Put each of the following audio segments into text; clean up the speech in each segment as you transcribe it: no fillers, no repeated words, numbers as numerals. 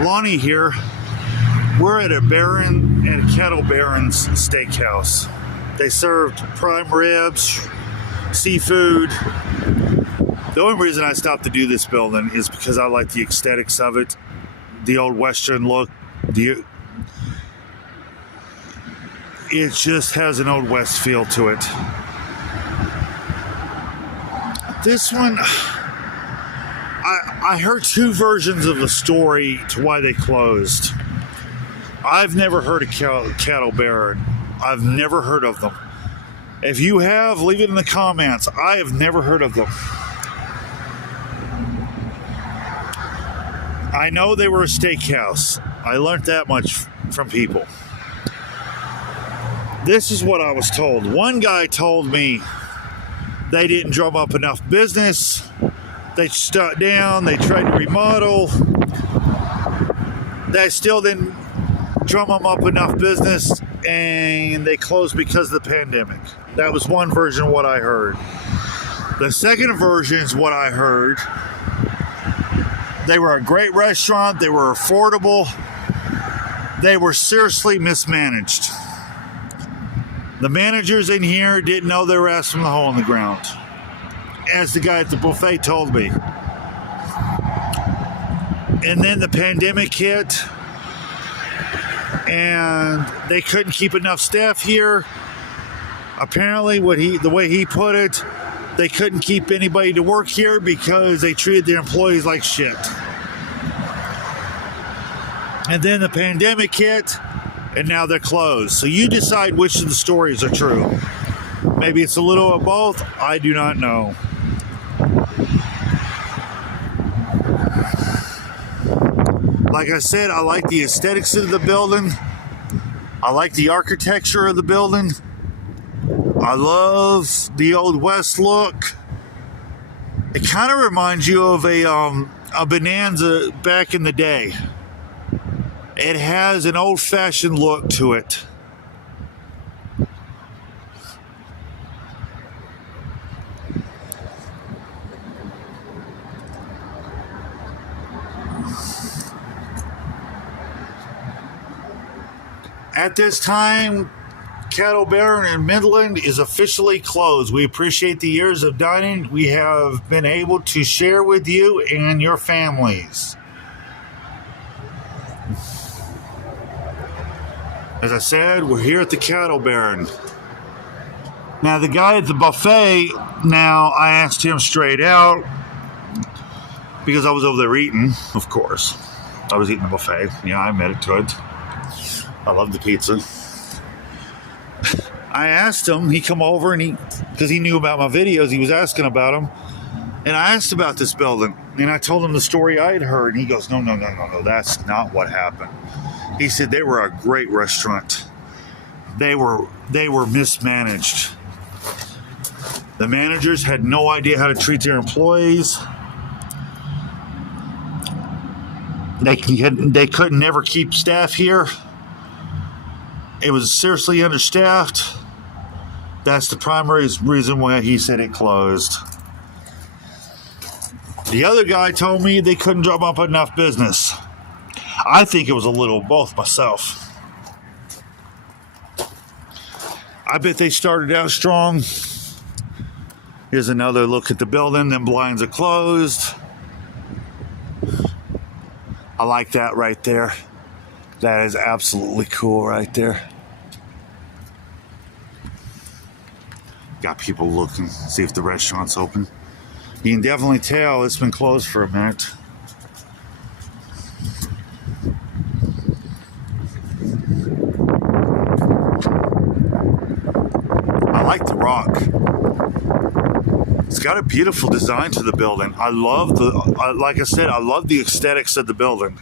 Lonnie here. We're at a Kettle Barron's steakhouse. They served prime ribs, seafood. The only reason I stopped to do this building is because I like the aesthetics of it, the old Western look. It just has an old West feel to it. This one, I heard two versions of the story to why they closed. I've never heard of Kettle Barron. I've never heard of them. If you have, leave it in the comments. I have never heard of them. I know they were a steakhouse. I learned that much from people. This is what I was told. One guy told me they didn't drum up enough business. They shut down. They tried to remodel. They still didn't drum up enough business, and they closed because of the pandemic. That was one version of what I heard. The second version is what I heard. They were a great restaurant. They were affordable. They were seriously mismanaged. The managers in here didn't know they were ass from the hole in the ground, as the guy at the buffet told me. And then the pandemic hit, and they couldn't keep enough staff here. Apparently, the way he put it, they couldn't keep anybody to work here because they treated their employees like shit. And then the pandemic hit, and now they're closed. So you decide which of the stories are true. Maybe it's a little of both. I do not know. Like I said, I like the aesthetics of the building. I like the architecture of the building. I love the old West look. It kind of reminds you of a Bonanza back in the day. It has an old-fashioned look to it. At this time, Kettle Barron in Midland is officially closed. We appreciate the years of dining we have been able to share with you and your families. As I said, we're here at the Kettle Barron. Now, the guy at the buffet, I asked him straight out, because I was over there eating, of course. I was eating the buffet. Yeah, I admit it, good. I love the pizza. I asked him, he come over, and because he knew about my videos, he was asking about them. And I asked about this building, and I told him the story I had heard, and he goes, no, that's not what happened. He said they were a great restaurant. They were mismanaged. The managers had no idea how to treat their employees. They couldn't never keep staff here. It was seriously understaffed. That's the primary reason why he said it closed. The other guy told me they couldn't drum up enough business. I think it was a little of both myself. I bet they started out strong. Here's another look at the building. Them blinds are closed. I like that right there. That is absolutely cool right there. Got people looking, see if the restaurant's open. You can definitely tell it's been closed for a minute. I like the rock. It's got a beautiful design to the building. I love like I said, I love the aesthetics of the building.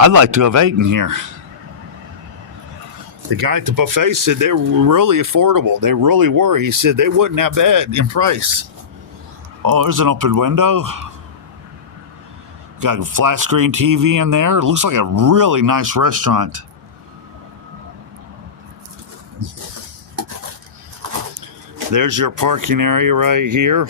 I'd like to have eaten here. The guy at the buffet said they were really affordable. They really were. He said they wasn't that bad in price. Oh, there's an open window. Got a flat screen TV in there. It looks like a really nice restaurant. There's your parking area right here.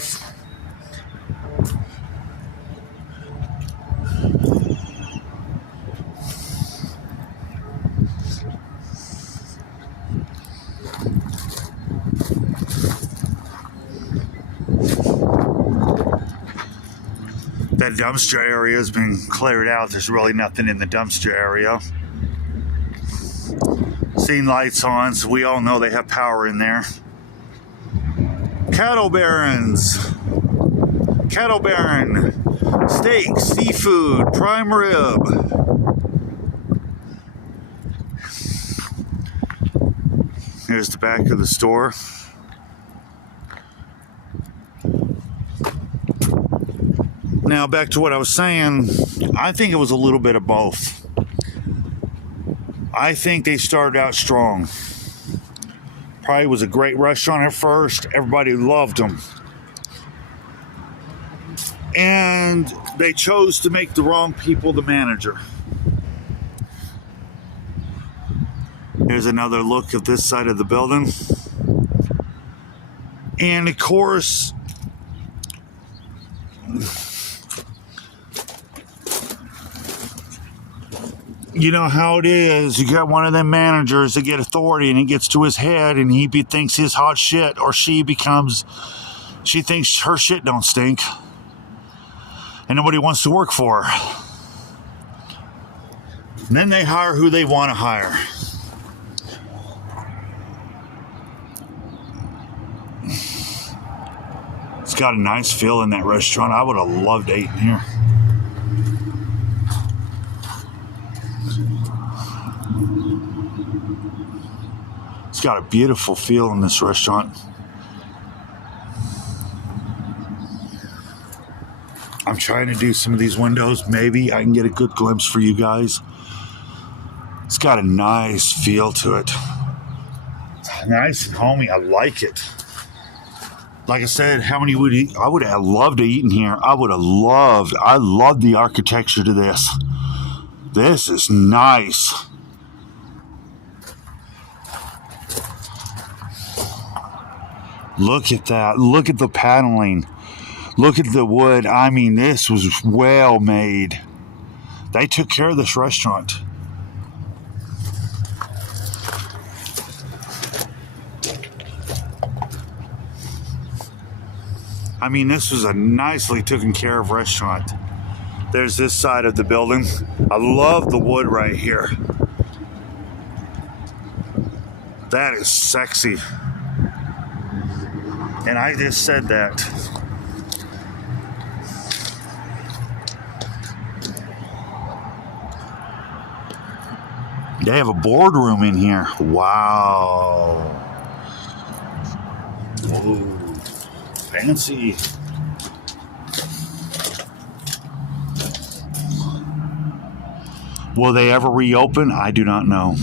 That dumpster area has been cleared out. There's really nothing in the dumpster area. Seen lights on, so we all know they have power in there. Cattle Barons. Cattle Baron. Steak, seafood, prime rib. Here's the back of the store. Now, back to what I was saying, I think it was a little bit of both. I think they started out strong. Probably was a great restaurant at first. Everybody loved them. And they chose to make the wrong people the manager. Here's another look at this side of the building. And of course, you know how it is. You got one of them managers that get authority and it gets to his head and he thinks his hot shit, or she thinks her shit don't stink. And nobody wants to work for her. And then they hire who they want to hire. It's got a nice feel in that restaurant. I would have loved eating here. It's got a beautiful feel in this restaurant. I'm trying to do some of these windows. Maybe I can get a good glimpse for you guys. It's got a nice feel to it. Nice and homey. I like it. Like I said, how many would eat? I would have loved to eat in here. I love the architecture to this. This is nice. Look at that. Look at the paneling. Look at the wood. I mean, this was well made. They took care of this restaurant. I mean, this was a nicely taken care of restaurant. There's this side of the building. I love the wood right here. That is sexy. And I just said that. They have a boardroom in here. Wow. Ooh, fancy. Will they ever reopen? I do not know.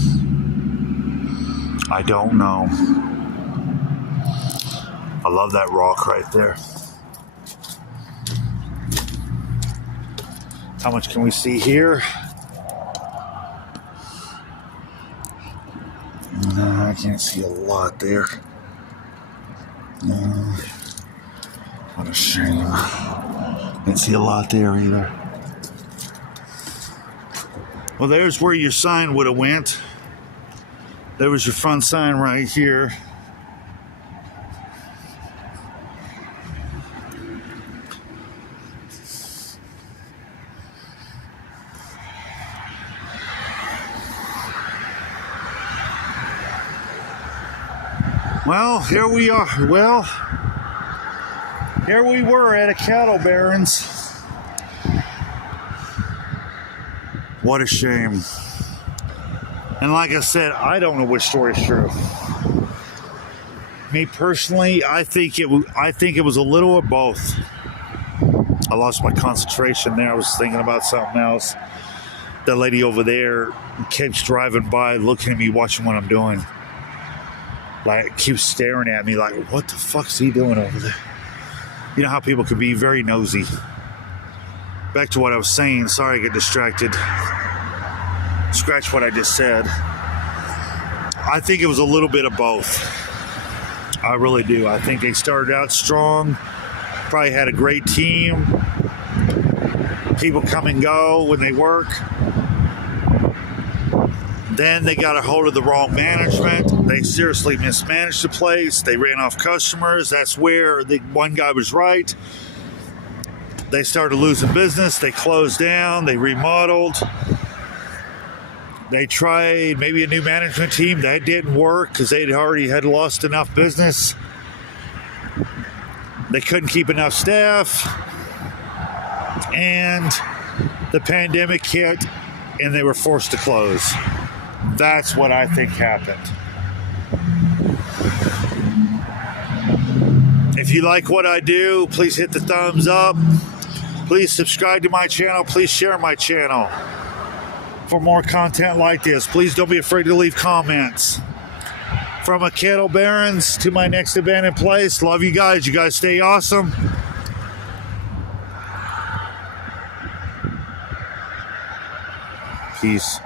I don't know. I love that rock right there. How much can we see here? No, I can't see a lot there. No. What a shame. Can't see a lot there either. Well, there's where your sign would have went. There was your front sign right here. Well, here we are. Well, here we were at a Cattle Barons. What a shame. And like I said, I don't know which story is true. Me personally, I think it was a little of both. I lost my concentration there. I was thinking about something else. That lady over there keeps driving by, looking at me, watching what I'm doing. Like, keeps staring at me like, what the fuck's he doing over there? You know how people can be very nosy. Back to what I was saying. Sorry I get distracted. Scratch what I just said. I think it was a little bit of both. I really do. I think they started out strong, probably had a great team. People come and go when they work. Then they got a hold of the wrong management. They seriously mismanaged the place. They ran off customers. That's where the one guy was right. They started losing business. They closed down. They remodeled. They tried maybe a new management team. That didn't work because they already had lost enough business. They couldn't keep enough staff. And the pandemic hit and they were forced to close. That's what I think happened. If you like what I do, please hit the thumbs up. Please subscribe to my channel. Please share my channel for more content like this. Please don't be afraid to leave comments. From a Kettle Barons to my next event in place. Love you guys. You guys stay awesome. Peace.